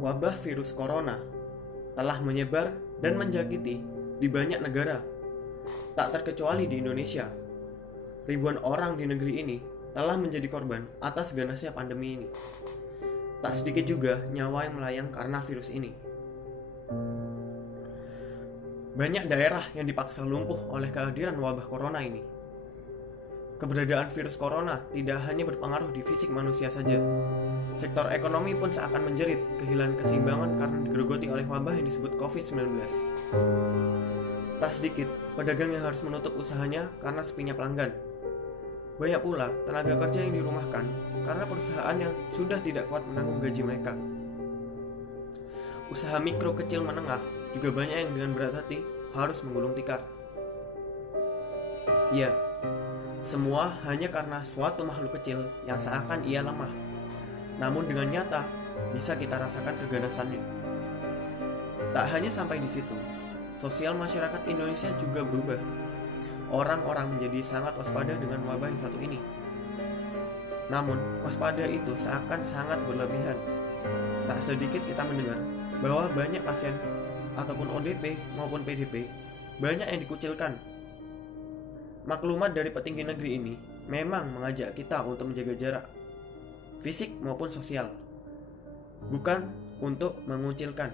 Wabah virus corona telah menyebar dan menjangkiti di banyak negara, tak terkecuali di Indonesia. Ribuan orang di negeri ini telah menjadi korban atas ganasnya pandemi ini. Tak sedikit juga nyawa yang melayang karena virus ini. Banyak daerah yang dipaksa lumpuh oleh kehadiran wabah corona ini. Keberadaan virus corona tidak hanya berpengaruh di fisik manusia saja. Sektor ekonomi pun seakan menjerit kehilangan keseimbangan karena digerogoti oleh wabah yang disebut COVID-19. Tak sedikit pedagang yang harus menutup usahanya karena sepinya pelanggan. Banyak pula tenaga kerja yang dirumahkan karena perusahaan yang sudah tidak kuat menanggung gaji mereka. Usaha mikro kecil menengah juga banyak yang dengan berat hati harus menggulung tikar. Ya, semua hanya karena suatu makhluk kecil yang seakan ia lemah. Namun dengan nyata bisa kita rasakan keganasannya. Tak hanya sampai di situ, sosial masyarakat Indonesia juga berubah. Orang-orang menjadi sangat waspada dengan wabah yang satu ini. Namun, waspada itu seakan sangat berlebihan. Tak sedikit kita mendengar bahwa banyak pasien ataupun ODP maupun PDP banyak yang dikucilkan. Maklumat dari petinggi negeri ini memang mengajak kita untuk menjaga jarak, fisik maupun sosial, bukan untuk mengucilkan.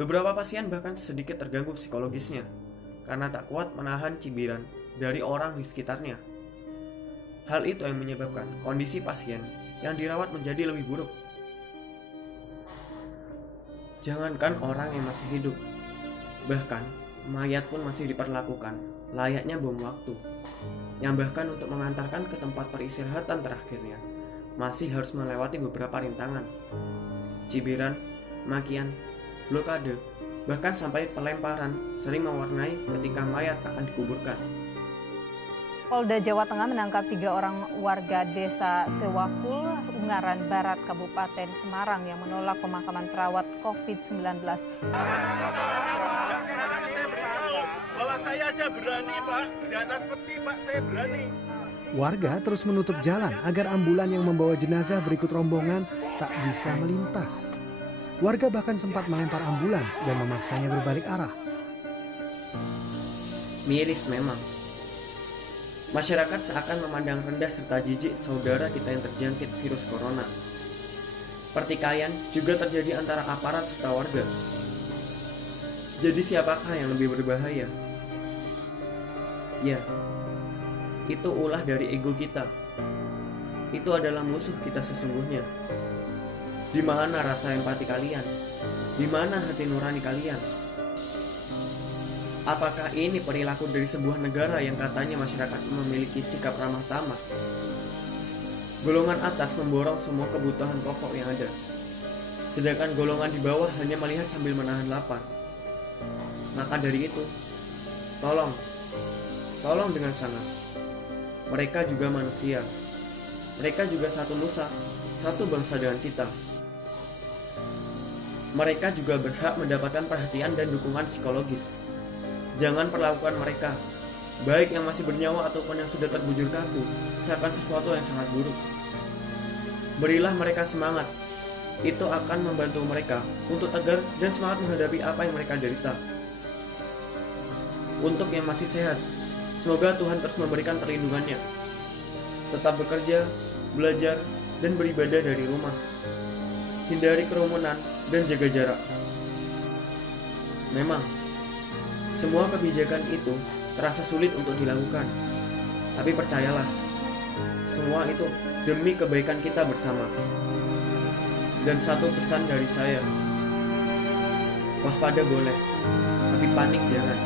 Beberapa pasien bahkan sedikit terganggu psikologisnya karena tak kuat menahan cibiran dari orang di sekitarnya. Hal itu yang menyebabkan kondisi pasien yang dirawat menjadi lebih buruk. Jangankan orang yang masih hidup, bahkan mayat pun masih diperlakukan layaknya bom waktu, yang bahkan untuk mengantarkan ke tempat peristirahatan terakhirnya masih harus melewati beberapa rintangan, cibiran, makian, blokade, bahkan sampai pelemparan sering mewarnai ketika mayat akan dikuburkan. Polda Jawa Tengah menangkap 3 orang warga desa Sewakul, Ungaran Barat, Kabupaten Semarang yang menolak pemakaman perawat COVID-19. Bahwa saya aja berani, Pak. Di atas peti, Pak, saya berani. Warga terus menutup jalan agar ambulan yang membawa jenazah berikut rombongan tak bisa melintas. Warga bahkan sempat melempar ambulans dan memaksanya berbalik arah. Miris memang. Masyarakat seakan memandang rendah serta jijik saudara kita yang terjangkit virus corona. Pertikaian juga terjadi antara aparat serta warga. Jadi siapakah yang lebih berbahaya? Ya, itu ulah dari ego kita. Itu adalah musuh kita sesungguhnya. Di mana rasa empati kalian? Di mana hati nurani kalian? Apakah ini perilaku dari sebuah negara yang katanya masyarakat memiliki sikap ramah tamah? Golongan atas memborong semua kebutuhan pokok yang ada, sedangkan golongan di bawah hanya melihat sambil menahan lapar. Maka dari itu, tolong dengan sangat. Mereka juga manusia. Mereka juga satu nusa, satu bangsa dengan kita. Mereka juga berhak mendapatkan perhatian dan dukungan psikologis. Jangan perlakukan mereka, baik yang masih bernyawa ataupun yang sudah terbujur kaku, seakan sesuatu yang sangat buruk. Berilah mereka semangat. Itu akan membantu mereka untuk tegar dan semangat menghadapi apa yang mereka derita. Untuk yang masih sehat, semoga Tuhan terus memberikan perlindungannya. Tetap bekerja, belajar, dan beribadah dari rumah. Hindari kerumunan dan jaga jarak. Memang, semua kebijakan itu terasa sulit untuk dilakukan. Tapi percayalah, semua itu demi kebaikan kita bersama. Dan satu pesan dari saya, waspada boleh, tapi panik jangan.